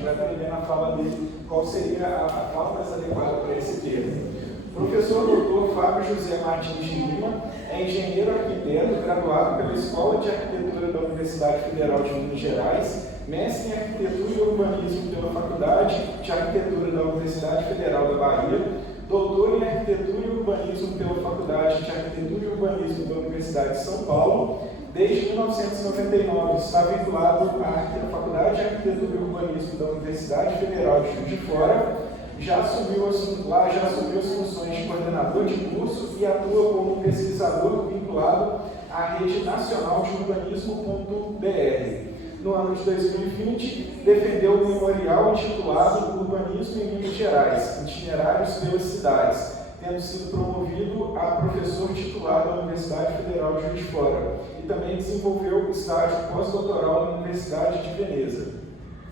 gente vai aprender na fala dele qual seria a fala mais adequada para esse termo. Professor Dr. Fábio José Martins de Lima é engenheiro arquiteto, graduado pela Escola de Arquitetura da Universidade Federal de Minas Gerais, mestre em Arquitetura e Urbanismo pela Faculdade de Arquitetura da Universidade Federal da Bahia, doutor em Arquitetura e Urbanismo pela Faculdade de Arquitetura e Urbanismo da Universidade de São Paulo. Desde 1999 está vinculado à Faculdade de Arquitetura e Urbanismo da Universidade Federal de Juiz de Fora. Já assumiu as funções de coordenador de curso e atua como pesquisador vinculado à Rede Nacional de Urbanismo.br. No ano de 2020, defendeu o memorial intitulado Urbanismo em Minas Gerais, Itinerários pelas Cidades, tendo sido promovido a professor titular da Universidade Federal de Juiz de Fora, e também desenvolveu o estágio pós-doutoral na Universidade de Veneza.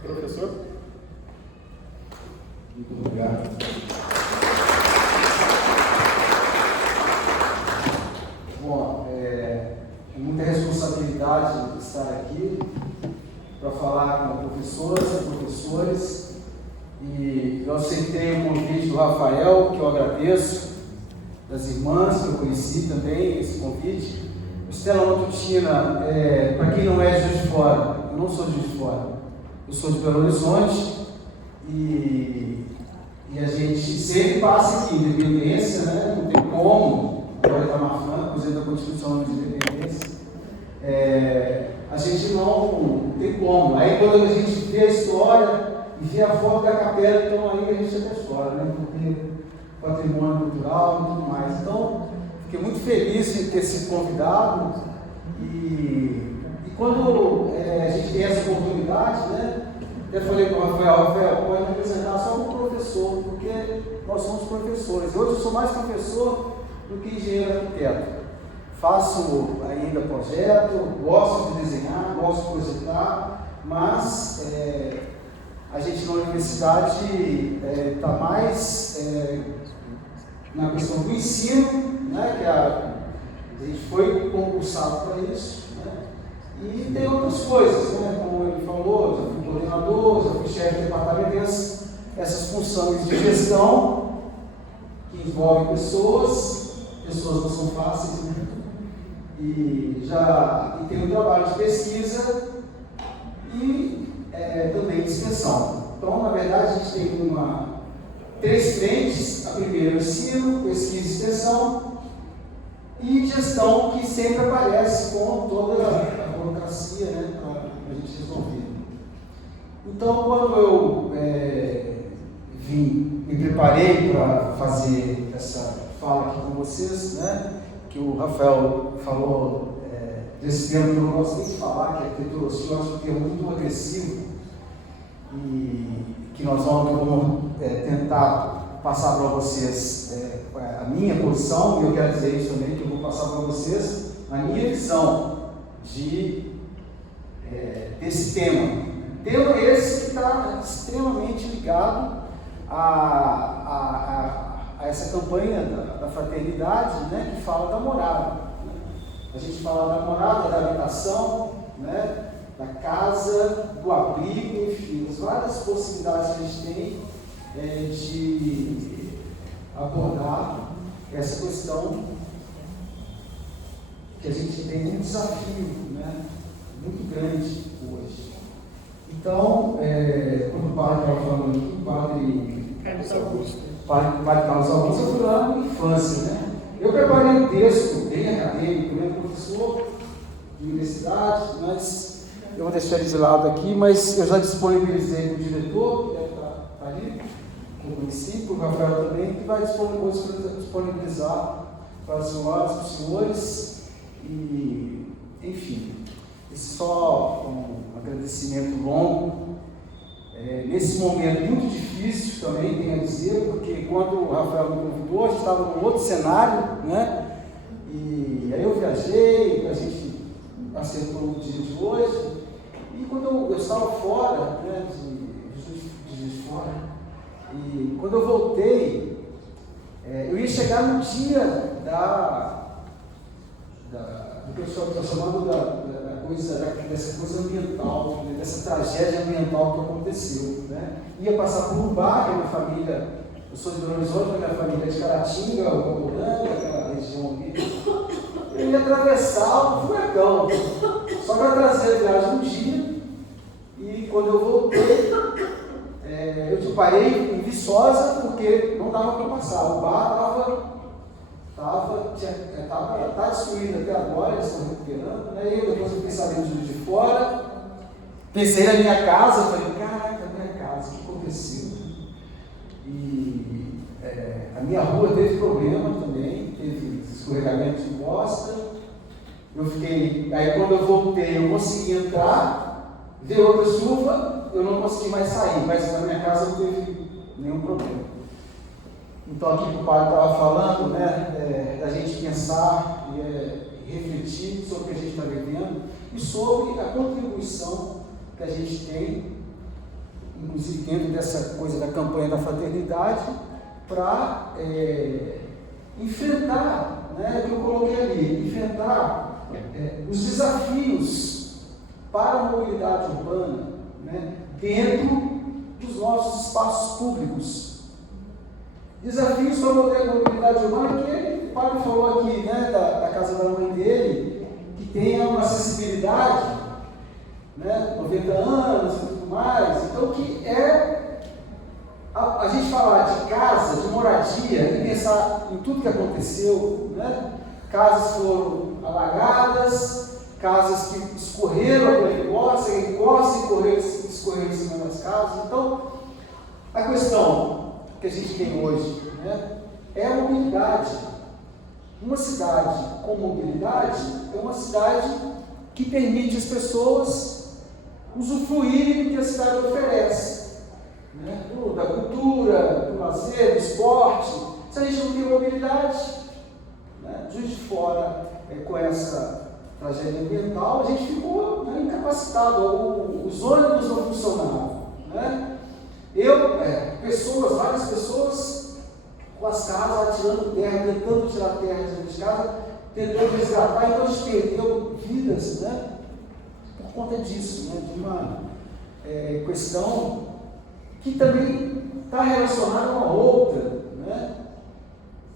Professor? Muito obrigado. Bom, é muita responsabilidade estar aqui para falar com professoras e professores, e eu aceitei o convite do Rafael, que eu agradeço, das irmãs que eu conheci também, esse convite. Estela Matutina, para quem não é de Juiz de Fora, eu não sou de Juiz de Fora, eu sou de Belo Horizonte, e a gente sempre passa aqui, independência, né? Não tem como, agora está marcando, por exemplo, da Constituição de Independência, a gente não tem como. Aí quando a gente vê a história e vê a foto da capela, então aí a gente até chora, né? Porque patrimônio cultural e tudo mais. Então, fiquei muito feliz de ter sido convidado, e quando a gente tem essa oportunidade, né? Eu falei com o Rafael, pode me apresentar só como professor, porque nós somos professores. Hoje eu sou mais professor do que engenheiro arquiteto. Faço ainda projeto, gosto de desenhar, gosto de projetar, mas a gente na universidade está mais na questão do ensino, né, que a gente foi concursado para isso, né, e tem outras coisas, né, como ele falou, já fui coordenador, já fui chefe de departamento, tem essas funções de gestão que envolvem pessoas não são fáceis, né? E tem um trabalho de pesquisa e também de extensão. Então, na verdade, a gente tem três frentes: a primeira, ensino, pesquisa e extensão, e gestão, que sempre aparece com toda a burocracia, né, para a gente resolver. Então, quando eu me preparei para fazer essa fala aqui com vocês, né, que o Rafael falou desse termo que eu não gosto nem de falar, que é arquitetura hostil, eu acho que é muito agressivo, e que nós vamos tentar passar para vocês a minha posição, e eu quero dizer isso também, que eu vou passar para vocês a minha visão desse tema. Tema esse que está extremamente ligado a essa campanha da fraternidade, né, que fala da morada. A gente fala da morada, da habitação, né, da casa, do abrigo, enfim, as várias possibilidades que a gente tem de abordar essa questão, que a gente tem um desafio, né, muito grande hoje. Então, como o padre estava falando aqui, o padre Carlos Augusto, eu fui lá na infância, né? Eu preparei um texto bem acadêmico, né? Professor de universidade, mas eu vou deixar ele de lado aqui, mas eu já disponibilizei para o diretor, que deve estar ali, com o município, o Rafael também, que vai disponibilizar para as senhoras, para os senhores, e, enfim, esse só um agradecimento longo. Nesse momento muito difícil também, tenho a dizer, porque quando o Rafael me convidou, a gente estava num outro cenário, né? E aí eu viajei, a gente acertou o dia de hoje, e quando eu estava fora, né, de Juiz de Fora, e quando eu voltei, eu ia chegar no dia do que eu estou chamando da dessa coisa ambiental, né, dessa tragédia ambiental que aconteceu. Né? Ia passar por um bar, que a minha família, eu sou de Belo Horizonte, a minha família é de Caratinga, Uruguaiana, aquela região ali. Eu ia atravessar o furacão, só para trazer a viagem um dia, e quando eu voltei, eu parei em Viçosa, porque não dava para passar, o bar está destruído até agora, eles estão recuperando, né? Depois eu fiquei sabendo de fora, pensei na minha casa, falei, caraca, minha casa, o que aconteceu? E a minha rua teve problema também, teve escorregamento de bosta. Eu fiquei, aí quando eu voltei, eu consegui entrar, veio outra chuva, eu não consegui mais sair, mas na minha casa não teve nenhum problema. Então aqui que o padre estava falando, né, da gente pensar e refletir sobre o que a gente está vivendo e sobre a contribuição que a gente tem, inclusive dentro dessa coisa da campanha da fraternidade, para enfrentar, né, o que eu coloquei ali, enfrentar os desafios para a mobilidade urbana, né, dentro dos nossos espaços públicos. Desafios para a mobilidade urbana, que o padre falou aqui, né, da casa da mãe dele, que tenha uma acessibilidade, né, 90 anos e tudo mais. Então, que a gente falar de casa, de moradia, e pensar em tudo que aconteceu, né? Casas foram alagadas, casas que escorreram pela encosta e escorreram em cima das casas. Então, a questão que a gente tem hoje, né, é a mobilidade. Uma cidade com mobilidade é uma cidade que permite às pessoas usufruírem do que a cidade oferece, né, da cultura, do lazer, do esporte. Se a gente não tem mobilidade, né, Juiz de Fora, com essa tragédia ambiental, a gente ficou, né, incapacitado, os ônibus não funcionavam, né? Várias pessoas com as casas atirando terra, tentando tirar terra de casa, tentando resgatar, então a gente perdeu vidas, né, por conta disso, né, de uma questão que também está relacionada a uma outra, né,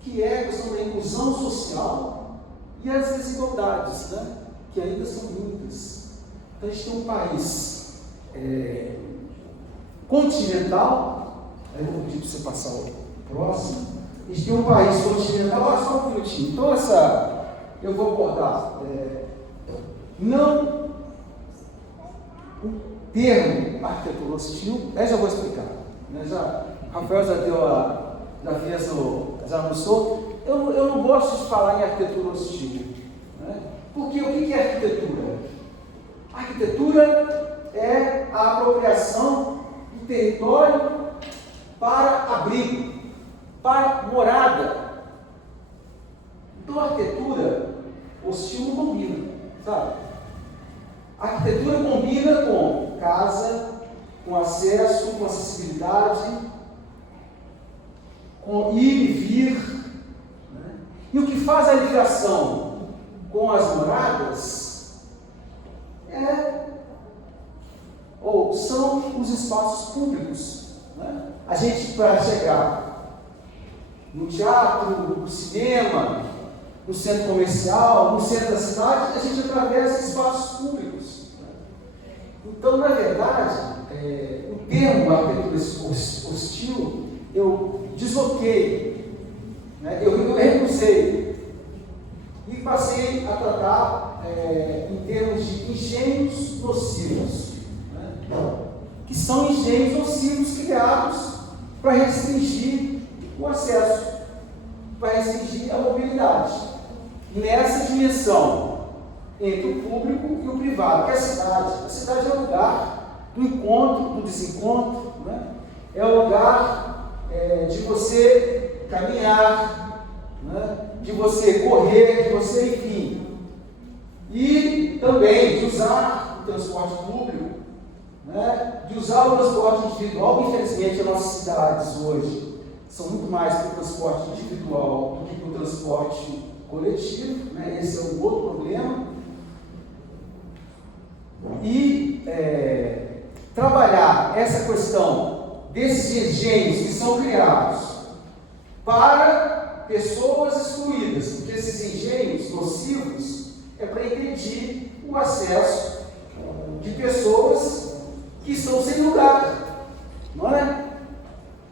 que é a questão da inclusão social e as desigualdades, né, que ainda são muitas. Então a gente tem um país continental. Aí eu vou pedir para você passar o próximo. A gente tem um país continental, olha só um minutinho. Então, eu vou abordar. Não o termo arquitetura hostil, já vou explicar. Né? Rafael já anunciou. Eu não gosto de falar em arquitetura hostil. Né? Porque o que é arquitetura? A arquitetura é a apropriação do território para abrigo, para morada. Então a arquitetura hostil não combina, sabe? A arquitetura combina com casa, com acesso, com acessibilidade, com ir e vir, né? E o que faz a ligação com as moradas são os espaços públicos, né? A gente, para chegar no teatro, no cinema, no centro comercial, no centro da cidade, a gente atravessa espaços públicos. Então, na verdade, o termo arquitetura hostil, eu desloquei, né? Eu recusei e passei a tratar em termos de engenhos nocivos, né? Que são engenhos nocivos criados para restringir o acesso, para restringir a mobilidade. Nessa dimensão entre o público e o privado, que é a cidade é o lugar do encontro, do desencontro, né? É o lugar de você caminhar, né? De você correr, de você, enfim. E também de usar o transporte público, né? De usar o transporte individual. Infelizmente, as nossas cidades hoje são muito mais para o transporte individual do que para o transporte coletivo, né? Esse é um outro problema. e trabalhar essa questão desses engenhos que são criados para pessoas excluídas, porque esses engenhos nocivos é para impedir o acesso de pessoas que estão sem lugar, não é?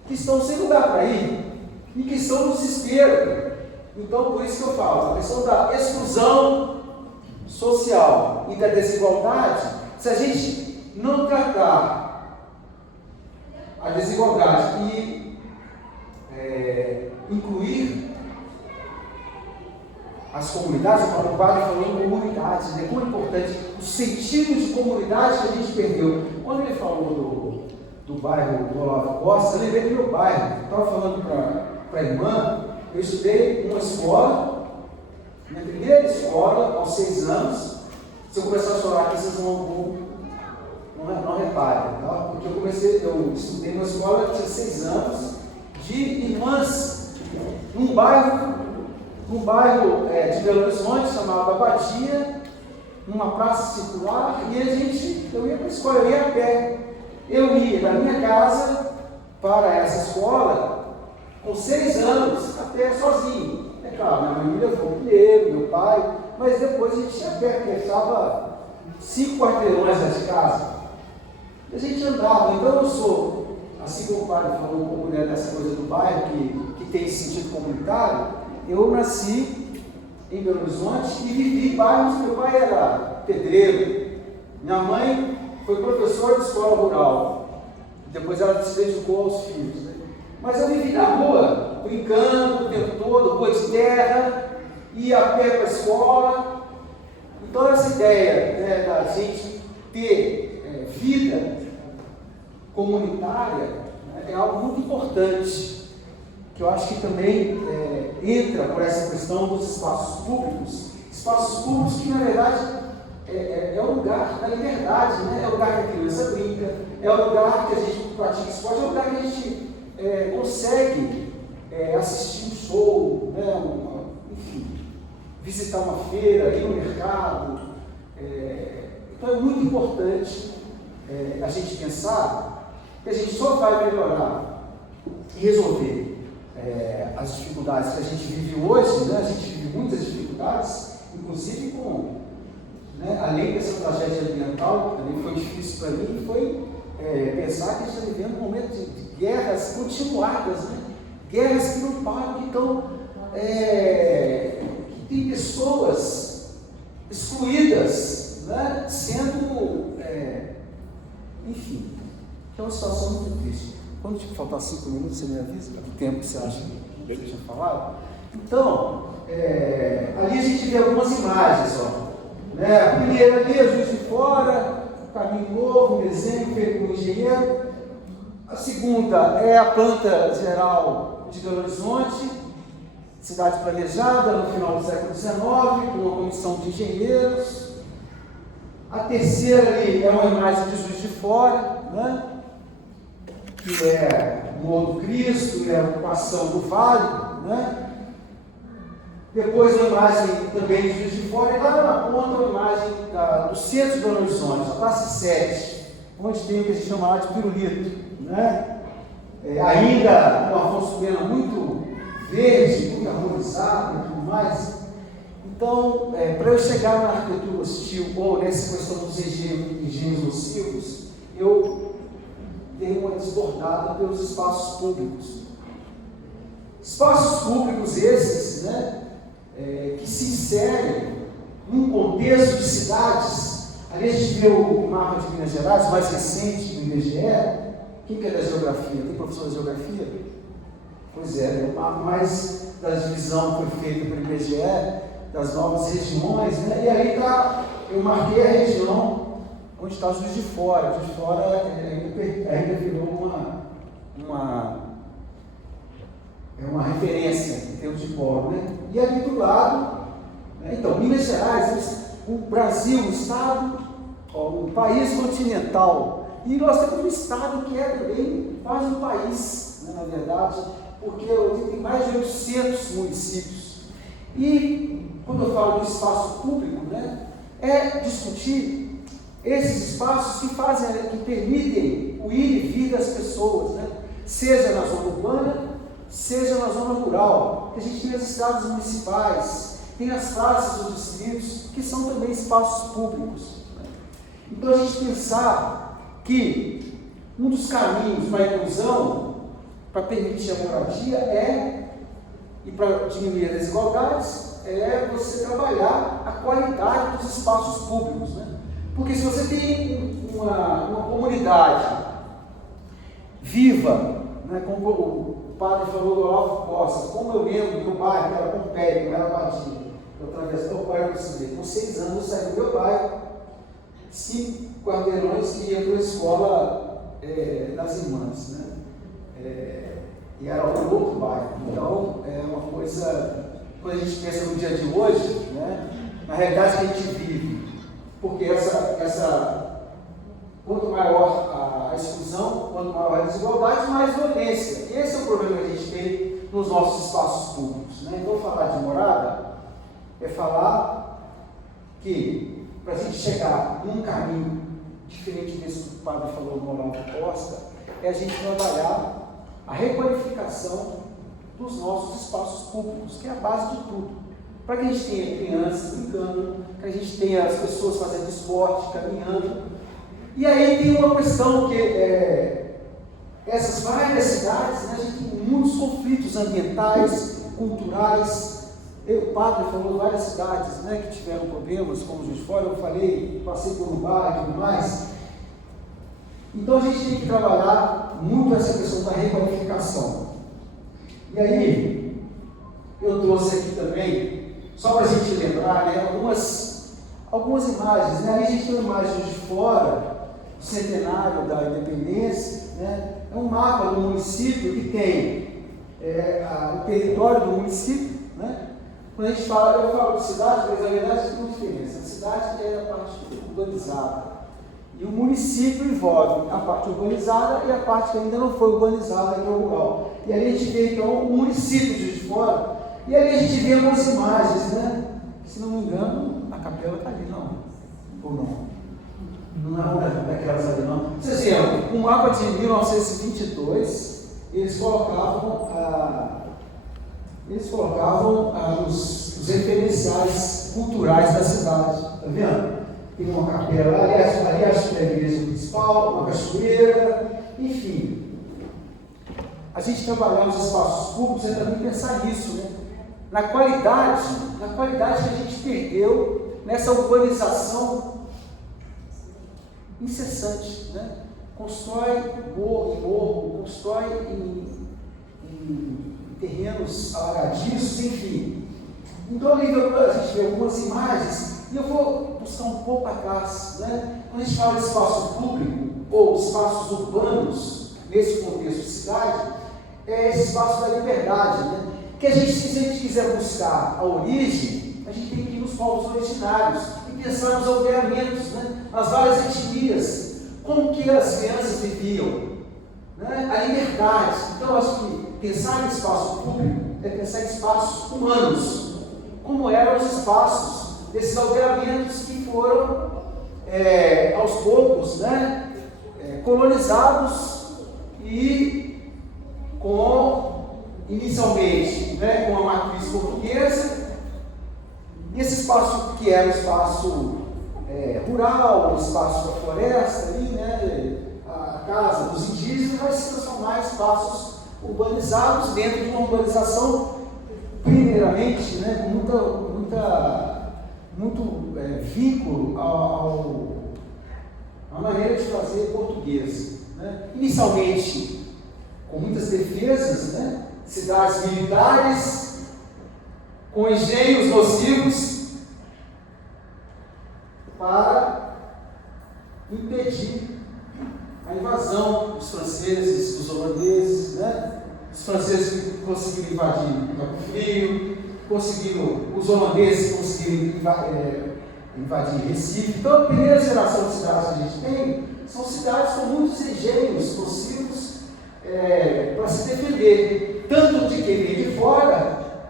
Que estão sem lugar para ir e que estão no desespero. Então, por isso que eu falo, a questão da exclusão social e da desigualdade, se a gente não tratar a desigualdade e incluir as comunidades, o padre falou em comunidades, né? Como é importante o sentido de comunidade que a gente perdeu. Quando ele falou do bairro do Olavo Costa, eu lembrei do meu bairro. Estava falando para a irmã, eu estudei numa escola, minha primeira escola, aos 6 anos. Se eu começar a chorar aqui, vocês não reparem, tá? Porque eu estudei numa escola que tinha 6 anos, de irmãs, num bairro de Belo Horizonte, chamado Abadia, numa praça circular, e eu ia para a escola, eu ia a pé. Eu ia da minha casa para essa escola com 6 anos, a pé sozinho. É claro, minha mãe me levou primeiro, meu pai, mas depois a gente ia a pé, porque estava 5 quarteirões de casa. E a gente andava. Então eu sou, assim como o padre falou um pouco, né, dessa coisa do bairro, que tem esse sentido comunitário. Eu nasci em Belo Horizonte e vivi em bairros. Meu pai era pedreiro, minha mãe foi professora de escola rural, depois ela se dedicou aos filhos, né? Mas eu vivi na rua, brincando o tempo todo, rua de terra, ia a pé para a escola. Então essa ideia, né, da gente ter vida comunitária, né, é algo muito importante, que eu acho que também entra por essa questão dos espaços públicos que na verdade é o lugar da liberdade, né? É o lugar que a criança brinca, é o lugar que a gente pratica esporte, é o lugar que a gente consegue assistir um show, né? Enfim, visitar uma feira, ir no mercado. Então é muito importante a gente pensar que a gente só vai melhorar e resolver as dificuldades que a gente vive hoje, né? A gente vive muitas dificuldades, inclusive além dessa tragédia ambiental, que também foi difícil para mim, foi pensar que a gente está vivendo um momento de guerras continuadas, né? Guerras que não param, que estão, que tem pessoas excluídas, né? Sendo, enfim, é uma situação muito triste. Quando te faltar 5 minutos, você me avisa que tempo você acha que eu tinha falado? Então, ali a gente vê algumas imagens, ó. Né? A primeira ali é Juiz de Fora, caminho novo, um desenho feito por um engenheiro. A segunda é a planta geral de Belo Horizonte, cidade planejada no final do século XIX, com uma comissão de engenheiros. A terceira ali é uma imagem de Juiz de Fora, né? Que é o Morro do Cristo e a ocupação do Vale, né? Depois uma imagem também de Juiz de Fora, e lá na ponta uma imagem do centro de Belo Horizonte, a Praça 7, onde tem o que a gente chama de pirulito, né? Ainda com Afonso Pena muito verde, muito harmonizado e tudo mais. Então, para eu chegar na arquitetura hostil ou nessa questão dos engenhos nocivos, eu dei uma desbordada pelos espaços públicos. Espaços públicos esses, né? Que se inserem num contexto de cidades. Ali a gente vê o mapa de Minas Gerais, mais recente do IBGE. Quem que é da geografia? Tem professor de geografia? Pois é, o mapa mais da divisão foi feito pelo IBGE, das novas regiões, né? E aí eu marquei a região onde está o Juiz de Fora. Juiz de Fora ainda virou uma referência em termos de polo, né? E ali do lado, né? Então, Minas Gerais, o Brasil, o Estado, o país continental, e nós temos um Estado que é também quase um país, né, na verdade, porque tem mais de 800 municípios. E quando eu falo do espaço público, né, é discutir esses espaços que permitem o ir e vir das pessoas, né? Seja na zona urbana, seja na zona rural. A gente tem as estradas municipais, tem as praças dos distritos, que são também espaços públicos, né? Então a gente pensar que um dos caminhos para a inclusão, para permitir a moradia e para diminuir as desigualdades, é você trabalhar a qualidade dos espaços públicos, né? Porque se você tem uma comunidade viva, né, como o padre falou do Olavo Costa, como eu lembro do meu bairro, que era Pompeia, não era Badia, eu atravessei o bairro do Cidê, com 6 anos eu saí do meu bairro, 5 quarteirões que ia para a escola das irmãs, né? E era um outro bairro. Então, é uma coisa, quando a gente pensa no dia de hoje, né, na realidade que a gente vive, porque quanto maior a exclusão, quanto maior a desigualdade, mais violência. E esse é o problema que a gente tem nos nossos espaços públicos, né? Então, falar de morada é falar que, para a gente chegar num caminho diferente desse que o padre falou no Olavo Costa, é a gente trabalhar a requalificação dos nossos espaços públicos, que é a base de tudo. Para que a gente tenha crianças brincando, que a gente tenha as pessoas fazendo esporte, caminhando. E aí tem uma questão que essas várias cidades, né, a gente tem muitos conflitos ambientais, culturais. O padre falou várias cidades, né, que tiveram problemas, como Juiz de Fora, eu falei, passei por Uruguai e tudo mais. Então a gente tem que trabalhar muito essa questão da requalificação. E aí, eu trouxe aqui também, só para a gente lembrar, né, algumas imagens, né? Ali a gente tem uma imagem de fora, do centenário da independência, né? É um mapa do município que tem o território do município, né? Quando a gente fala, eu falo de cidade, mas na verdade tem uma diferença. A cidade é a parte urbanizada. E o município envolve a parte urbanizada e a parte que ainda não foi urbanizada, que é o rural. E ali a gente vê então o município de fora, e ali a gente vê algumas imagens, né? Se não me engano, a capela está ali, não? Ou não? Não é daquelas ali, não. Vocês viram, um mapa de 1922, eles colocavam os referenciais culturais da cidade, tá vendo? Tem uma capela, ali acho que é a igreja municipal, uma cachoeira, enfim. A gente trabalhar nos espaços públicos é também pensar nisso, né? Na qualidade que a gente perdeu nessa urbanização incessante, né? Constrói morro em morro, constrói em terrenos alagadiços, enfim. Então, a gente vê algumas imagens, e eu vou buscar um pouco atrás, né? Quando a gente fala de espaço público ou espaços urbanos, nesse contexto de cidade, é esse espaço da liberdade, né? Que a gente, se a gente quiser buscar a origem, a gente tem que ir nos povos originários e pensar nos aldeamentos, né? Nas várias etnias, como que as crianças viviam, né? A liberdade. Então, acho que pensar em espaço público é pensar em espaços humanos, como eram os espaços desses aldeamentos que foram, aos poucos, né, colonizados e inicialmente, né, com a matriz portuguesa, e esse espaço que era o espaço rural, o espaço da floresta, ali, né, a casa dos indígenas, vai se transformar em espaços urbanizados dentro de uma urbanização, primeiramente, né, com muito vínculo à maneira de fazer portuguesa, né? Inicialmente com muitas defesas, né? Cidades militares, com engenhos nocivos para impedir a invasão dos franceses, dos holandeses, né? Os franceses conseguiram invadir Cabo Frio, os holandeses conseguiram invadir Recife. Então, a primeira geração de cidades que a gente tem são cidades com muitos engenhos possíveis para se defender, tanto de quem vem de fora,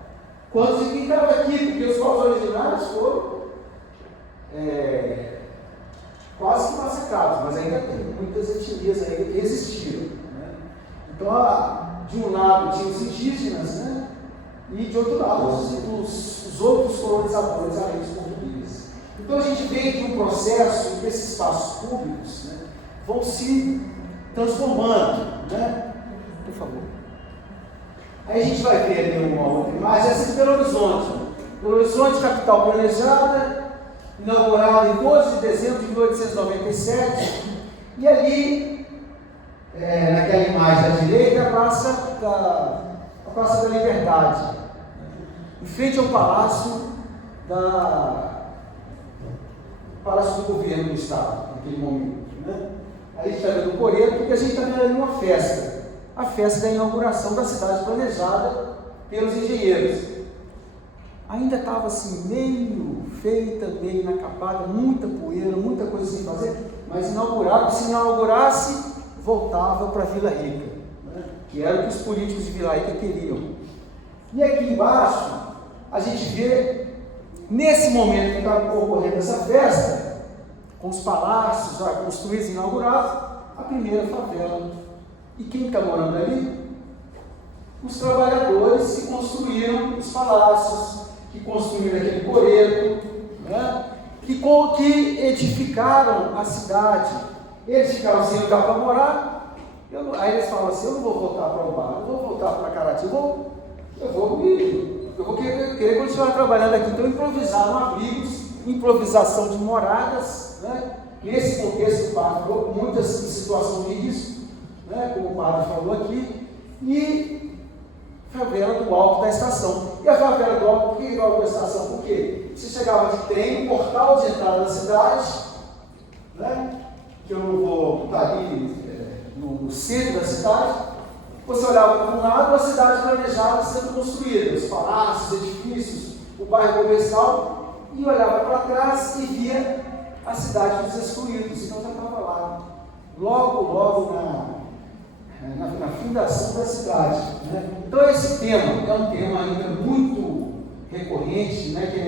quanto de quem estava aqui, porque os povos originários foram quase que massacrados, mas ainda tem muitas etnias ainda que existiram, né? Então, de um lado tinha os indígenas, né? E de outro lado os outros colonizadores, além dos portugueses. Então a gente vê que um processo em que esses espaços públicos, né, vão se transformando, né? Por favor. Aí a gente vai ver ali uma outra imagem, essa é de Belo Horizonte. Belo Horizonte, capital planejada, inaugurada em 12 de dezembro de 1897, e ali, naquela imagem da direita, a Praça da Liberdade, em frente ao Palácio do Governo do Estado, naquele momento, né? Aí a gente está vendo o Coreto, porque a gente está vendo ali uma festa, a festa da inauguração da cidade planejada pelos engenheiros. Ainda estava assim, meio feita, meio inacabada, muita poeira, muita coisa sem fazer, mas inaugurado, se inaugurasse, voltava para Vila Rica, né? Que era o que os políticos de Vila Rica queriam. E aqui embaixo, a gente vê, nesse momento que está ocorrendo essa festa, com os palácios já construídos e inaugurados, a primeira favela. E quem está morando ali? Os trabalhadores que construíram os palácios, que construíram aquele coreto, né? que edificaram a cidade. Eles ficaram sem lugar para morar. Aí eles falam assim: eu não vou voltar para o bar, eu vou voltar para Carati, eu vou querer continuar trabalhando aqui. Então improvisaram abrigos, improvisação de moradas, né? Nesse contexto, o padre falou muitas situações de risco, né? Como o padre falou aqui, e favela do Alto da Estação. E a favela do Alto, por que do Alto da Estação? Por quê? Você chegava de trem, no portal de entrada da cidade, né? Que eu não vou estar ali no centro da cidade. Você olhava para um lado, a cidade planejada sendo construída, os palácios, edifícios, o bairro comercial, e olhava para trás e via a cidade dos excluídos. Então já estava lá, logo na fundação da cidade, né? Então esse tema é um tema ainda muito recorrente, né? Que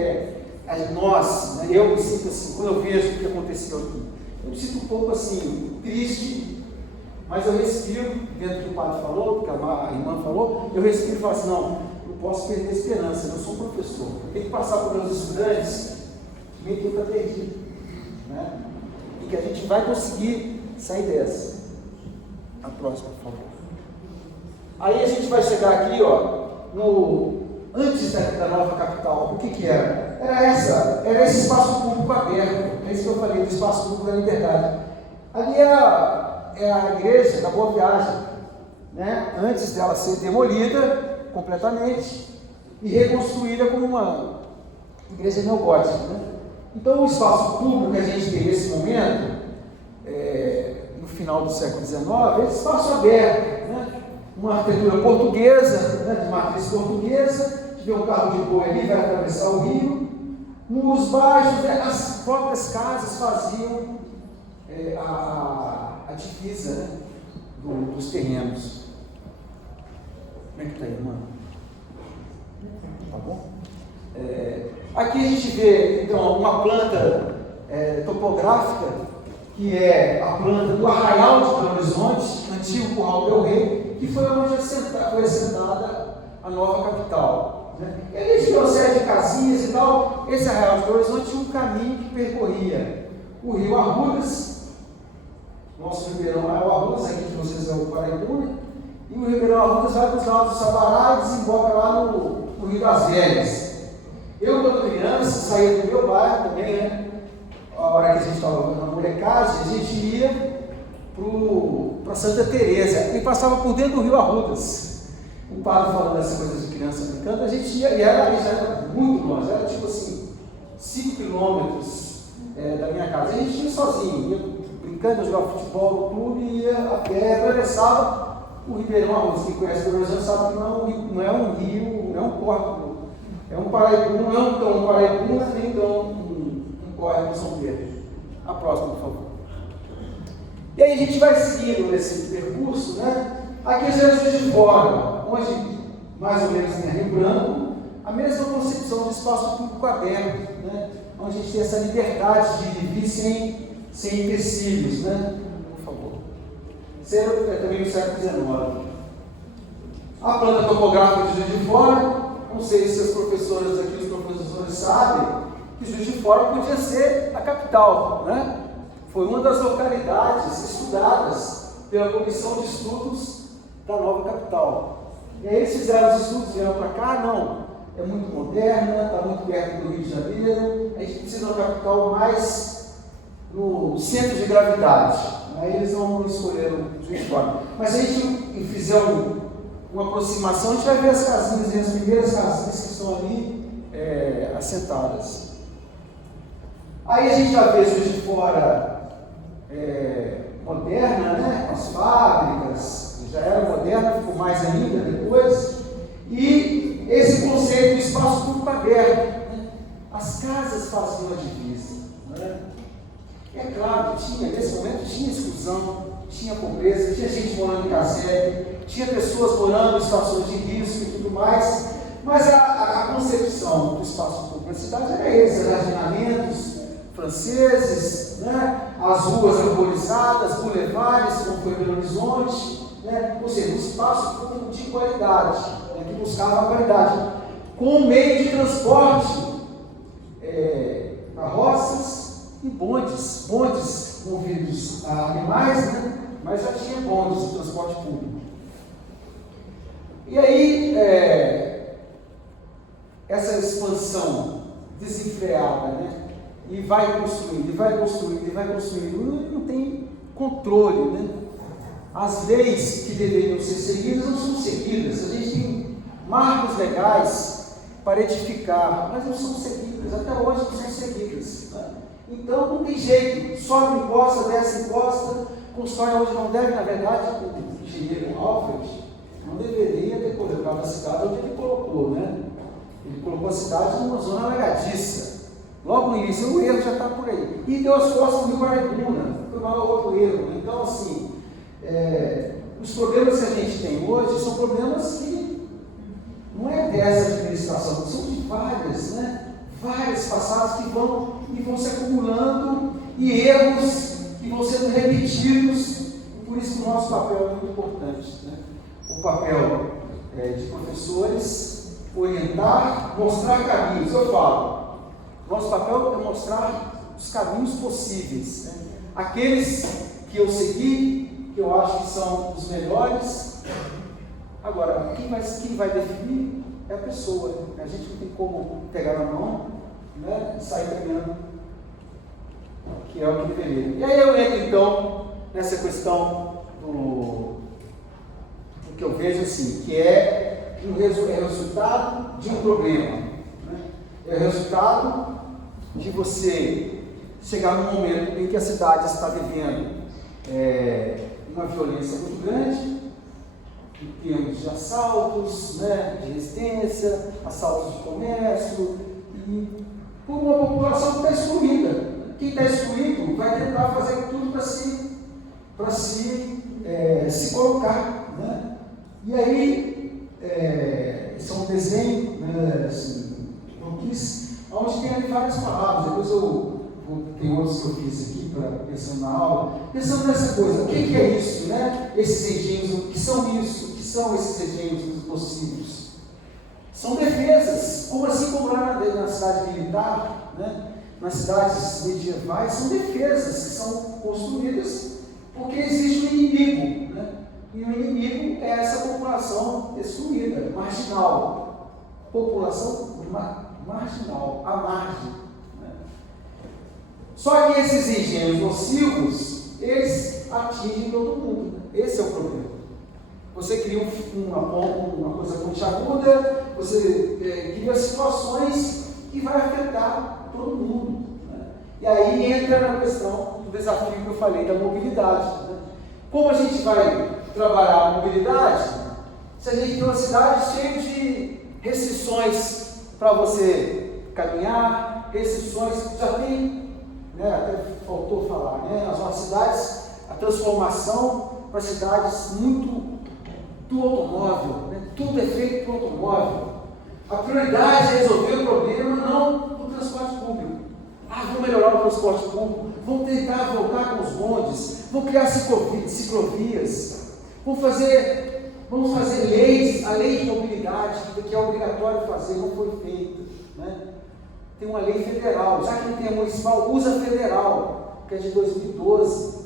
é nós, né? Eu me sinto assim, quando eu vejo o que aconteceu aqui, eu me sinto um pouco assim, triste. Mas eu respiro, dentro do que o padre falou, que a irmã falou, eu respiro e falo assim: não, não posso perder a esperança, eu sou um professor, eu tenho que passar por meus estudantes que nem tudo está perdido, né? E que a gente vai conseguir sair dessa. A próxima, por favor. Aí a gente vai chegar aqui, ó, antes da nova capital. O que era? Era esse espaço público aberto, é isso que eu falei, do espaço público da liberdade. Ali é a igreja da Boa Viagem, né? Antes dela ser demolida completamente e reconstruída como uma igreja neogótica, né? Então o espaço público que a gente tem nesse momento, no final do século XIX, é esse espaço aberto, né? Uma arquitetura portuguesa, né? De matriz portuguesa, tiver um carro de boi ali, vai atravessar o rio. Nos bairros, né? As próprias casas faziam a divisa, né? Dos terrenos. Como é que está aí, irmã? Tá bom? Aqui a gente vê, então, uma planta topográfica, que é a planta do Arraial de Belo Horizonte, antigo Curral del Rei, que foi onde foi assentada a nova capital, né? Eles tinham uma série de casinhas e tal. Esse Arraial de Belo Horizonte tinha um caminho que percorria o rio Arrudas. Nosso Ribeirão é o Arrudas, aqui de vocês é o Paraibuna, e o Ribeirão Arrudas vai para os lados do Sabará e desemboca lá no Rio das Velhas. Eu, quando criança, saía do meu bairro também, né? A hora que a gente estava na molecagem, a gente ia para Santa Teresa e passava por dentro do Rio Arrudas. O padre falando dessas coisas de criança brincando, a gente ia, e já era muito longe, era tipo assim, 5 quilômetros da minha casa. A gente ia sozinho, ia brincando, jogava futebol no clube e ia a pé, atravessava o Ribeirão Arrudas. Quem conhece o Brasil sabe que não é um rio, não é um córrego, é um Paraibuna, não é um tão Paraibuna, nem tão um córrego São Pedro. A próxima, por favor. E aí a gente vai seguindo nesse percurso, né? Aqui as gerações de fora, onde mais ou menos em Rio Branco, a mesma concepção de espaço público aberto, né? Onde a gente tem essa liberdade de vir sem sem empecilhos, né? Por favor. Isso é também do século XIX. A planta topográfica de Juiz de Fora, não sei se as professoras aqui, os professores sabem, que Juiz de Fora podia ser a capital, né? Foi uma das localidades estudadas pela Comissão de Estudos da nova capital. E aí eles fizeram os estudos, vieram para cá, não, é muito moderna, está muito perto do Rio de Janeiro, a gente precisa de uma capital mais no centro de gravidade. Aí eles não escolheram Juiz de Fora. Mas se a gente fizer uma aproximação, a gente vai ver as casinhas, as primeiras casinhas que estão ali assentadas. Aí a gente já vê Juiz de Fora moderna, né? Com as fábricas, já era moderna, ficou mais ainda depois. E esse conceito do espaço público aberto, né? As casas faziam a divisa, né? É claro que nesse momento tinha exclusão, tinha pobreza, tinha gente morando em casebre, tinha pessoas morando em situações de risco e tudo mais, mas a concepção do espaço público na cidade era esse, jardinamentos franceses, né? As ruas arborizadas, bulevares, como foi Belo Horizonte, né? Ou seja, um espaço público de qualidade, né? Que buscava a qualidade, com um meio de transporte, carroças e bondes movidos a animais, né? Mas já tinha bondes de transporte público. E aí, essa expansão desenfreada, né? E vai construindo, não tem controle, né? As leis que deveriam ser seguidas não são seguidas. A gente tem marcos legais para edificar, mas não são seguidas, até hoje não são seguidas, né? Então não tem jeito, sobe, encosta, desce, encosta, constrói onde não deve. Na verdade, o engenheiro Alfred não deveria ter colocado a cidade onde ele colocou, né? Ele colocou a cidade numa zona alagadiça. Logo no início, o erro já está por aí. E deu as costas do Rio Paraibuna, foi o maior outro erro. Então, assim, os problemas que a gente tem hoje são problemas que não é dessa administração, são de várias, né? Várias passadas que vão se acumulando e erros que vão sendo repetidos. Por isso que o nosso papel é muito importante, né? O papel de professores, orientar, mostrar caminhos. Eu falo, nosso papel é mostrar os caminhos possíveis, né? Aqueles que eu segui, que eu acho que são os melhores. Agora, quem vai definir é a pessoa, né? A gente não tem como pegar na mão, né, e sair caminhando, que é o que deveria. E aí eu entro então nessa questão do que eu vejo assim, que é o resultado de um problema, né? É o resultado de você chegar num momento em que a cidade está vivendo uma violência muito grande, em termos de assaltos, né, de residência, assaltos de comércio, e por uma população que está excluída. Quem está excluído vai tentar fazer tudo para se colocar, né? E aí, isso é um desenho, né, assim, onde tem ali várias palavras. Depois tem outros que eu fiz aqui, pensando na aula, pensando nessa coisa, o que é isso, né? Esses engenhos, o que são isso? O que são esses engenhos possíveis? São defesas, como lá na cidade militar, né? Nas cidades medievais, são defesas que são construídas porque existe um inimigo, né? E o inimigo é essa população excluída, marginal. População marginal, à margem, né? Só que esses engenhos nocivos, eles atingem todo mundo, né? Esse é o problema. Você cria uma coisa pontiaguda, você cria situações que vai afetar todo mundo, né? E aí entra na questão do desafio que eu falei da mobilidade, né? Como a gente vai trabalhar a mobilidade se a gente tem uma cidade cheia de restrições para você caminhar, restrições, já tem, né, até faltou falar, né, as nossas cidades, a transformação para cidades muito do automóvel, né? Tudo é feito para o automóvel. A prioridade é resolver o problema, não do transporte público. Vou melhorar o transporte público, vão tentar voltar com os bondes, vão criar ciclovias, vamos fazer leis, a lei de mobilidade, que é obrigatório fazer, não foi feita, né? Tem uma lei federal, já que não tem a municipal, usa a federal, que é de 2012,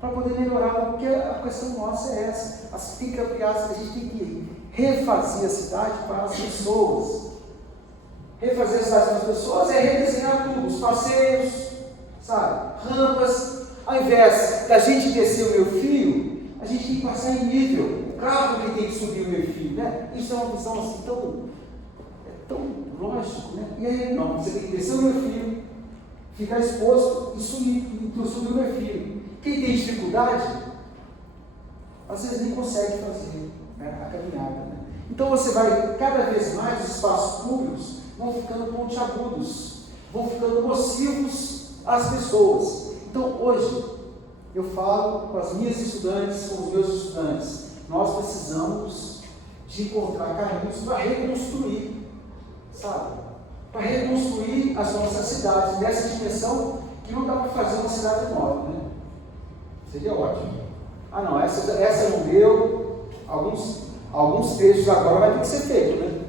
para poder melhorar, porque a questão nossa é essa, a gente tem que refazer a cidade para as pessoas. Refazer a cidade para as pessoas é redesenhar tudo, os passeios, sabe, rampas. Ao invés da gente descer o meu fio, a gente tem que passar em nível. O carro que tem que subir o meu fio, né? Isso é uma visão assim tão lógico, né? E aí, não, você tem que descer o meu fio, ficar exposto e subir o meu fio. Quem tem dificuldade, às vezes nem consegue fazer, né, a caminhada, né? Então você vai, cada vez mais, os espaços públicos vão ficando pontiagudos, vão ficando nocivos às pessoas. Então hoje, eu falo com as minhas estudantes, com os meus estudantes, nós precisamos de encontrar caminhos para reconstruir, sabe? Para reconstruir as nossas cidades, nessa dimensão que não dá para fazer uma cidade nova, né? Seria ótimo. Ah não, essa não deu, alguns trechos agora vai ter que ser feito, né?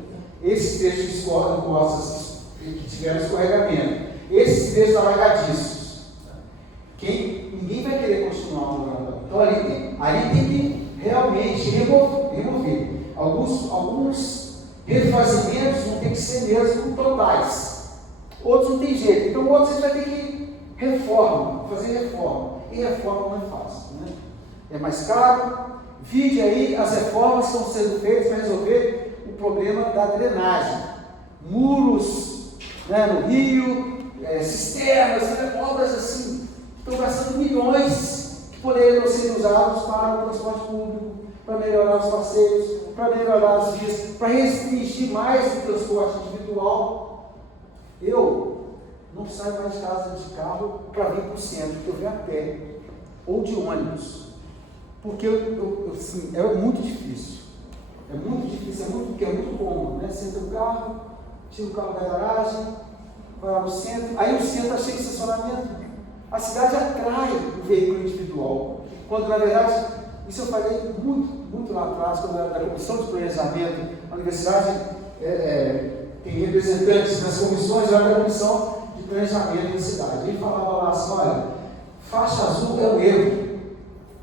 Esses trechos de costas que tiveram escorregamento, esses trechos alagadiços, ninguém vai querer continuar morando. Então ali tem que realmente remover. Alguns refazimentos vão ter que ser mesmo totais. Outros não tem jeito. Então outros você vai ter que fazer reforma. E reforma não é fácil, né? É mais caro. Vide aí, as reformas estão sendo feitas para resolver o problema da drenagem. Muros, né, no rio, cisternas, né, obras assim, estão gastando milhões que poderiam ser usados para o transporte público, para melhorar os passeios, para melhorar as vias, para restringir mais o transporte individual. Eu não saio mais de casa de carro para vir para o centro, porque eu venho a pé, ou de ônibus. Porque assim, é muito difícil. Porque é muito cômodo, né? Você entra no carro, tira o carro da garagem, vai lá no centro, aí o centro está cheio de estacionamento. A cidade atrai o veículo individual. Quando na verdade, isso eu falei muito lá atrás, quando era da comissão de planejamento, a universidade tem representantes nas comissões, eu era da comissão de planejamento da cidade. Ele falava lá assim, olha, faixa azul é um erro.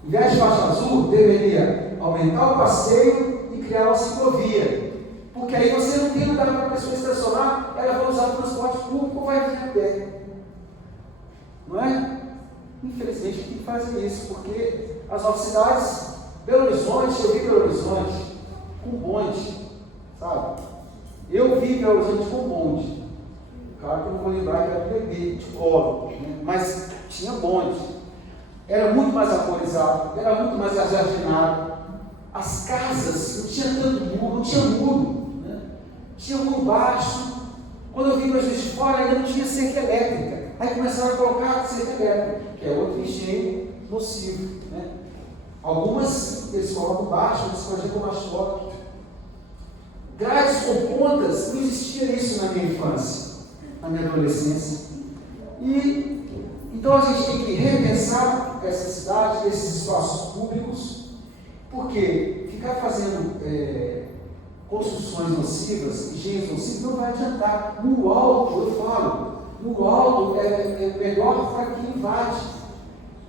Em vez de faixa azul, deveria aumentar o passeio e criar uma ciclovia. Porque aí você não tem lugar para a pessoa estacionar, ela vai usar o transporte público ou vai vir a pé. Não é? Infelizmente tem que fazer isso, porque as nossas cidades, Belo Horizonte, eu vi Belo Horizonte com bonde, sabe? Eu vi Belo Horizonte com bonde. Claro que eu não vou lembrar que era bebê, de colo, né? Mas tinha bonde. Era muito mais arborizado, era muito mais ajardinado. As casas não tinha tanto muro, não tinha muro, né? Tinha muro baixo. Quando eu vim para Juiz de Fora, ainda não tinha cerca elétrica. Aí começaram a colocar cerca elétrica, que é outro engenho nocivo, né? Algumas eles colocam baixo, eles podem tomar choque. Grades com pontas, não existia isso na minha infância, na minha adolescência. Então a gente tem que repensar essa cidade, esses espaços públicos, porque ficar fazendo construções nocivas, engenhos nocivos, não vai adiantar. No alto, eu falo, no alto é melhor para quem invade,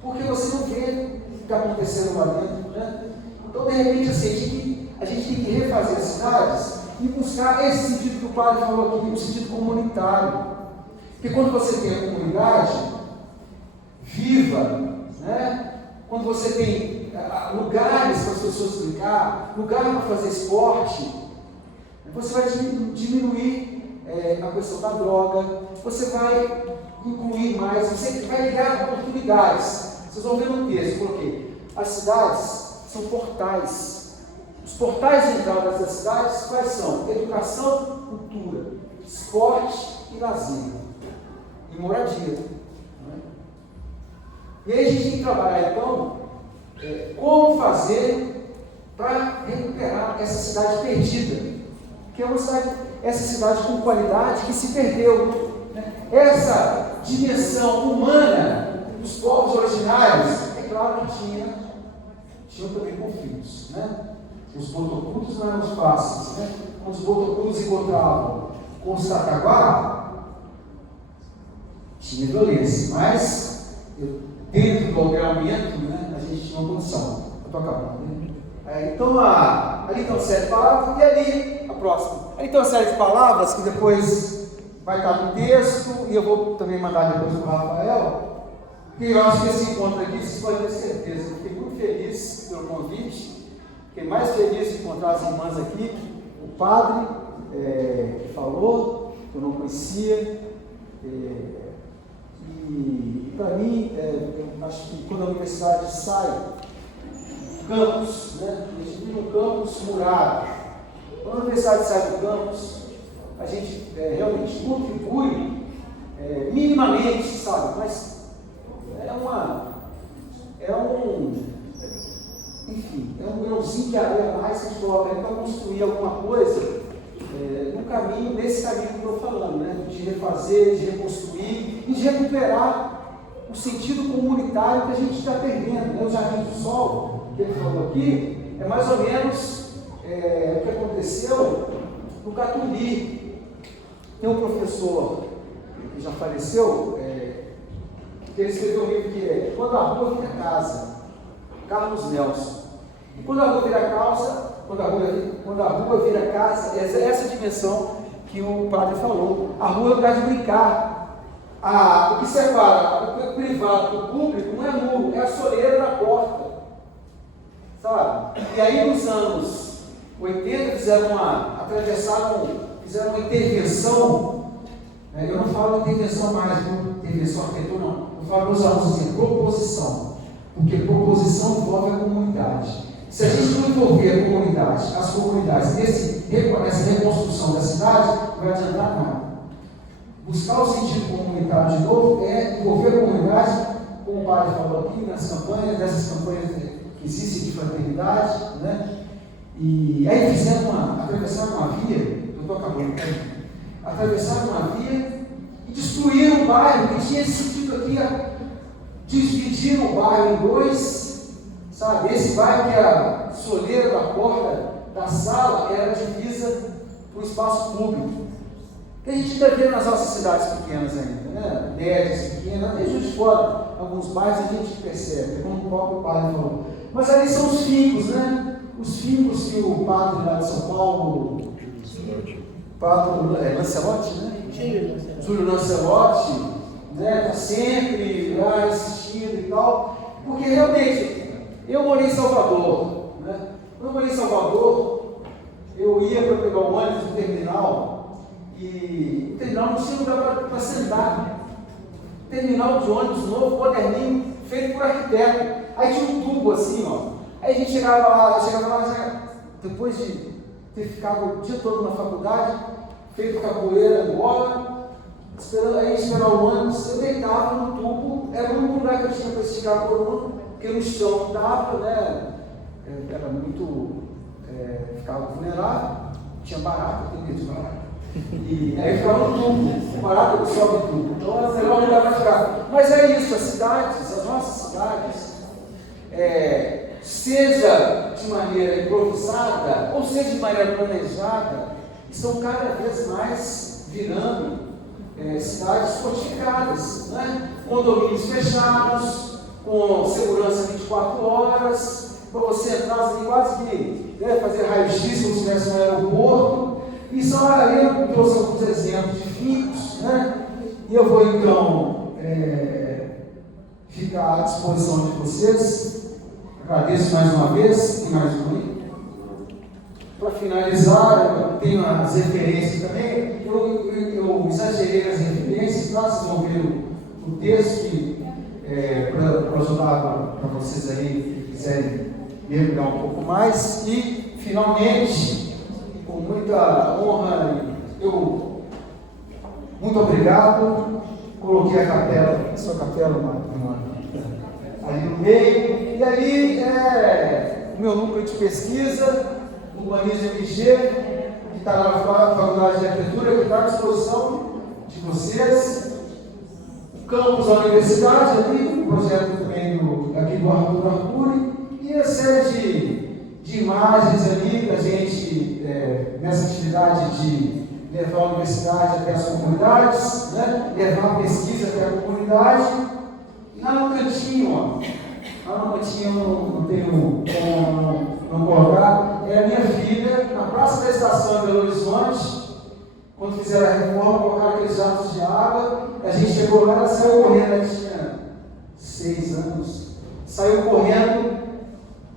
porque você não vê o que está acontecendo lá dentro, né? Então, de repente, assim, a gente tem que refazer as cidades e buscar esse sentido que o padre falou aqui, o sentido comunitário. Porque quando você tem a comunidade viva, né? Quando você tem lugares para as pessoas brincar, lugar para fazer esporte, você vai diminuir a questão da droga, você vai incluir mais, você vai ligar oportunidades. Vocês vão ver no texto, porque as cidades são portais. Os portais de entrada das cidades quais são? Educação, cultura, esporte e lazer, e moradia. E aí a gente tem que trabalhar, então, como fazer para recuperar essa cidade perdida, que é essa cidade com qualidade que se perdeu, né? Essa dimensão humana dos povos originários, é claro que tinham também conflitos, né? Os botocudos não eram fáceis, né? Quando os botocudos encontravam com os Tataguá, tinha violência, mas dentro do aldeamento, né, a gente tinha uma condição. Eu estou acabando, né? Então, ali estão 7 palavras, e ali, a próxima. Ali estão 7 palavras que depois vai estar no texto, e eu vou também mandar depois para o Rafael. E eu acho que esse encontro aqui, vocês podem ter certeza, eu fiquei muito feliz pelo convite, fiquei mais feliz de encontrar as irmãs aqui, o padre que falou, que eu não conhecia, e para mim, eu acho que quando a universidade sai do campus, né, a gente vive um campus murado, quando a universidade sai do campus, a gente realmente contribui minimamente, sabe, mas enfim, é um grãozinho de areia a mais que a gente coloca para construir alguma coisa no caminho, nesse caminho que eu estou falando, né? De refazer, de reconstruir e de recuperar o sentido comunitário que a gente está perdendo, né? O Jardim do Sol, que ele falou aqui, é mais ou menos o que aconteceu no Catubi. Tem um professor que já faleceu, que ele escreveu um livro que é Quando a Rua Vira Casa, Carlos Nelson. E quando a rua vira casa, quando a rua vira casa, essa dimensão que o padre falou. A rua é o lugar de brincar. O que separa o privado do público não é muro, é a soleira da porta. Sabe? E aí nos anos 80 fizeram uma intervenção. Eu não falo de intervenção mais, intervenção arquitetura, não. Eu falo nos anos assim, proposição. Porque proposição envolve a comunidade. Se a gente não envolver a comunidade, as comunidades nessa reconstrução da cidade, não vai adiantar nada. Buscar o sentido comunitário de novo é envolver a comunidade, como o padre falou aqui, nessas campanhas que existem de fraternidade, né? E aí atravessaram uma via, eu estou acabando, atravessaram uma via e destruíram o bairro, que tinha esse sentido aqui, dividiram o bairro em dois, sabe? Esse bairro que a soleira da porta da sala era divisa para o espaço público. Que a gente ainda vê nas nossas cidades pequenas ainda, né? Médias, pequenas, até Juiz de Fora, alguns bairros a gente percebe, como o próprio padre falou. Mas ali são os fincos, né? Os fincos que o padre lá de São Paulo, padre Lancelotti, né? Júlio Lancelotti, né? Está sempre lá insistindo e tal, porque realmente, eu morei em Salvador, né? Quando eu morei em Salvador, eu ia para pegar o ônibus no terminal, e o terminal não tinha lugar para sentar. Terminal de ônibus novo, moderninho, feito por arquiteto. Aí tinha um tubo assim, ó. Aí a gente chegava lá, depois de ter ficado o dia todo na faculdade, feito capoeira, Angola, esperar o ônibus, eu deitava no tubo, era o único lugar que eu tinha para esticar a coluna, porque no chão não dava, né? Era muito, ficava vulnerável, tinha barata, tem medo de barata. E aí ficava no tubo, barata que sobe tubo. Então era o melhor lugar para ficar. Mas é isso, as nossas cidades, seja de maneira improvisada, ou seja de maneira planejada, estão cada vez mais virando cidades fortificadas, né? Condomínios fechados, com segurança 24 horas, para você entrar assim, quase que fazer raio-x como se estivesse no aeroporto. E eu trouxe alguns exemplos de fincos, né? E eu vou então ficar à disposição de vocês. Agradeço mais uma vez, tem mais um aí. Para finalizar, eu tenho as referências também. Eu exagerei as referências, tá? Vocês vão ver o texto para ajudar para vocês aí que quiserem mergulhar um pouco mais. E, finalmente, com muita honra, muito obrigado. Coloquei a capela, sua capela, ali no meio. E ali o meu núcleo de pesquisa, o Urbanismo MG, que está na Faculdade de Arquitetura, que está à disposição de vocês. O campus da universidade ali, projeto também aqui do Arthur, e a série de imagens ali para a gente, nessa atividade de levar a universidade até as comunidades, né? Levar a pesquisa até a comunidade. Lá no cantinho, não tenho como não colocar, é a minha filha, na Praça da Estação em Belo Horizonte, quando fizeram a reforma, colocaram aqueles jatos de água, a gente chegou lá, ela saiu correndo, ela tinha 6 anos, saiu correndo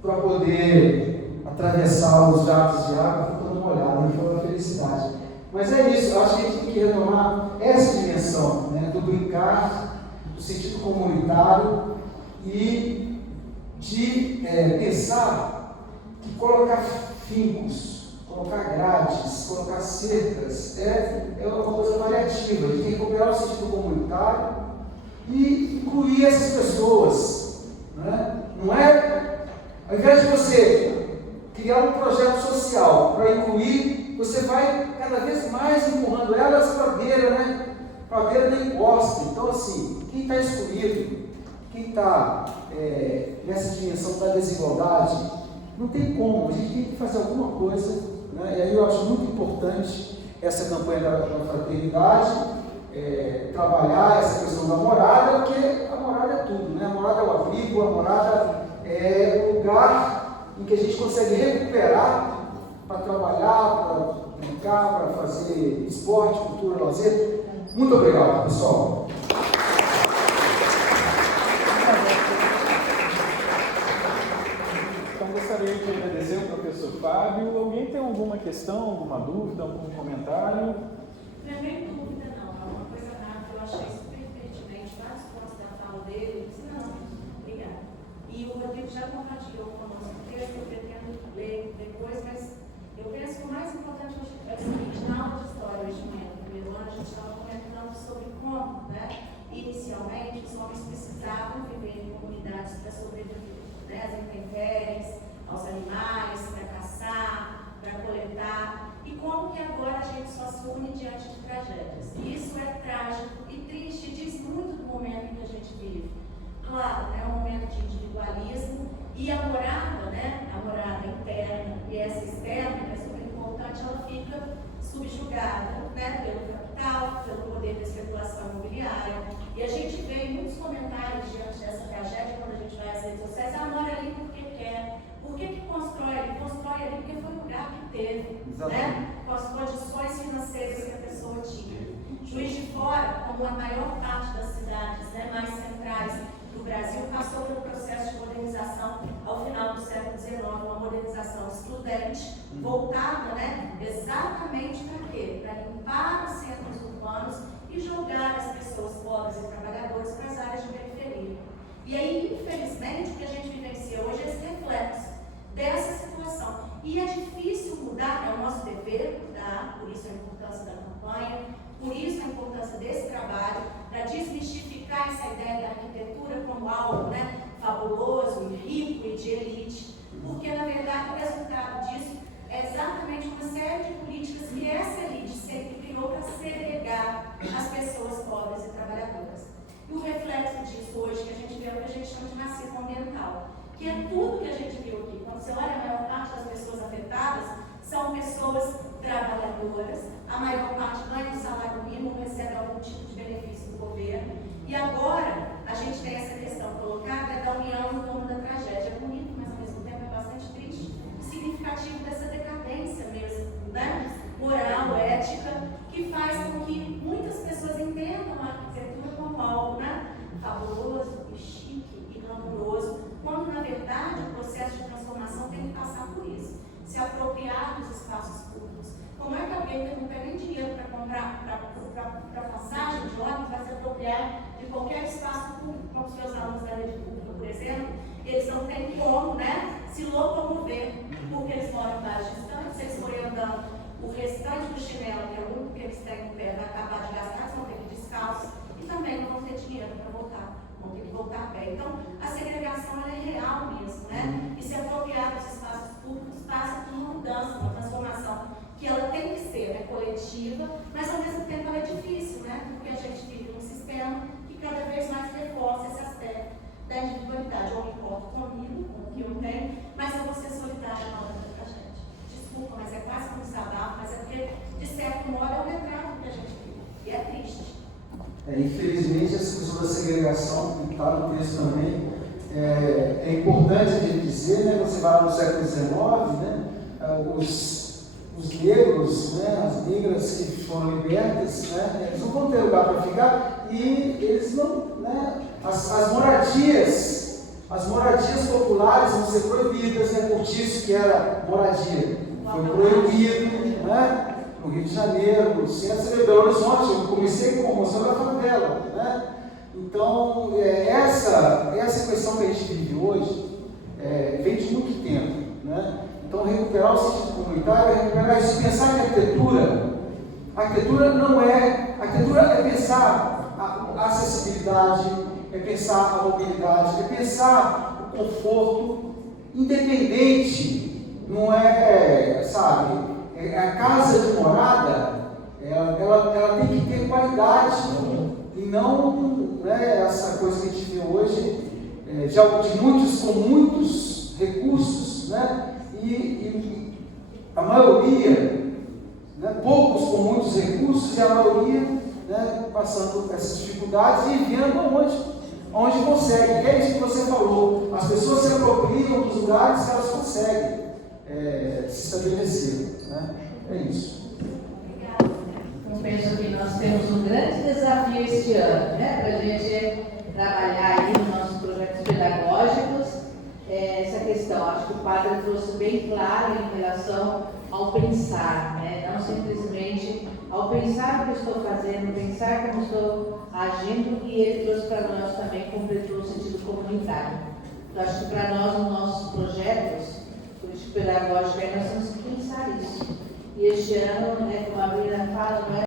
para poder atravessar os jatos de água, ficou toda molhada, e foi uma felicidade. Mas é isso, eu acho que a gente tem que retomar essa dimensão, né, do brincar, do sentido comunitário e de pensar que colocar fincos, colocar grades, colocar cercas é uma coisa variativa. A gente tem que recuperar o sentido comunitário e incluir essas pessoas. Né? Não é, ao invés de você criar um projeto social para incluir, você vai cada vez mais empurrando elas para a beira, né? Para a beira da encosta. Então, assim, quem está excluído, quem está nessa dimensão da desigualdade, não tem como, a gente tem que fazer alguma coisa, né? E aí eu acho muito importante essa campanha da fraternidade, trabalhar essa questão da morada, porque a morada é tudo, né? A morada é o abrigo, a morada é o lugar em que a gente consegue recuperar para trabalhar, para brincar, para fazer esporte, cultura, lazer. Muito obrigado, pessoal. Gostaria de agradecer ao professor Fábio. Alguém tem alguma questão, alguma dúvida, algum comentário? Não é nem dúvida, não. É uma coisa rápida. Eu achei super pertinente vários pontos da fala dele. Eu disse, não, obrigada. E o Rodrigo já compartilhou conosco o texto, eu pretendo ler depois, mas eu penso que o mais importante é o seguinte: na aula de história hoje de manhã, no primeiro ano, a gente estava comentando sobre como, né, inicialmente, os homens precisavam viver em comunidades para sobreviver, né, às intempéries, aos animais, para caçar, para coletar, e como que agora a gente só se une diante de tragédias. E isso é trágico e triste, diz muito do momento em que a gente vive. Claro, é um momento de individualismo, e a morada, né, a morada interna e essa externa, que é super importante, ela fica subjugada, né, pelo capital, pelo poder da especulação imobiliária. E a gente vê muitos comentários diante dessa tragédia, quando a gente vai às redes sociais: mora ali porque quer. Por que constrói ali? Constrói ali porque foi o lugar que teve, né? Com as condições financeiras que a pessoa tinha. Juiz de Fora, como a maior parte das cidades, né, mais centrais do Brasil, passou pelo processo de modernização ao final do século XIX, uma modernização excludente, voltada, né, exatamente para quê? Para limpar os centros urbanos e jogar as pessoas pobres e trabalhadoras para as áreas de periferia. E aí, infelizmente, o que a gente vivencia hoje é esse reflexo dessa situação. E é difícil mudar, é o nosso dever mudar, por isso a importância da campanha, por isso a importância desse trabalho, para desmistificar essa ideia da arquitetura como algo, né, fabuloso, rico e de elite, porque, na verdade, o resultado disso é exatamente uma série de políticas que essa elite sempre criou para segregar as pessoas pobres e trabalhadoras. E o reflexo disso hoje, que a gente vê, é o que a gente chama de racismo ambiental, que é tudo que a gente viu aqui. Quando você olha, a maior parte das pessoas afetadas são pessoas trabalhadoras, a maior parte ganha um salário mínimo, recebe algum tipo de benefício do governo, e agora a gente tem essa questão colocada da união no torno da tragédia. É bonito, mas ao mesmo tempo é bastante triste, significativo dessa decadência mesmo, né? Moral, ética, que faz com que muitas pessoas entendam a arquitetura como algo, né, fabuloso, e chique e glamuroso, quando na verdade o processo de transformação tem que passar por isso, se apropriar dos espaços públicos. Como é que alguém que não tem nem dinheiro para comprar para passagem de ônibus vai se apropriar de qualquer espaço público, como os seus alunos da rede pública, por exemplo? Eles não têm como, né, se locomover, porque eles moram em baixo distância, se eles forem andando, o restante do chinelo, que é o único que eles têm no pé, vai acabar de gastar, eles vão ter que ir descalços e também não vão ter dinheiro para voltar, vão ter que voltar a pé. Então, a segregação ela é real mesmo, né? E se apropriar dos espaços públicos passa por uma mudança, uma transformação, que ela tem que ser, né, coletiva, mas ao mesmo tempo ela é difícil, né? Porque a gente vive num sistema que cada vez mais reforça esse aspecto Infelizmente, essa questão da segregação, que está no texto também, é importante a gente dizer, né? Você vai lá no século XIX, né? Os negros, né? As negras que foram libertas, né? Eles não vão ter lugar para ficar e eles não, né? As moradias populares vão ser proibidas, né? Cortiço, que era moradia, foi proibido, né? No Rio de Janeiro, no centro de Belo Horizonte. Eu comecei com o Museu da Favela, né? Então, essa questão que a gente vive hoje vem de muito tempo, né? Então, recuperar o sentido comunitário é recuperar isso, pensar que a arquitetura é pensar a acessibilidade, é pensar a mobilidade, é pensar o conforto independente, não é, sabe, a casa de morada, ela tem que ter qualidade, e não, né, essa coisa que a gente vê hoje, de muitos com muitos recursos, né, e a maioria, né, poucos com muitos recursos, e a maioria, né, passando essas dificuldades e vivendo onde consegue. É isso que você falou, as pessoas se apropriam dos lugares que elas conseguem se estabelecer, né? É isso. Eu penso que nós temos um grande desafio este ano, né? Para a gente trabalhar aí nos nossos projetos pedagógicos essa questão. Acho que o padre trouxe bem claro em relação ao pensar, né? Não simplesmente ao pensar o que eu estou fazendo, pensar como estou agindo, e ele trouxe para nós também, completou o sentido comunitário. Então, acho que para nós, nos nossos projetos político-pedagógicos, nós temos que pensar isso. E este ano, né, como a Bruna fala, não é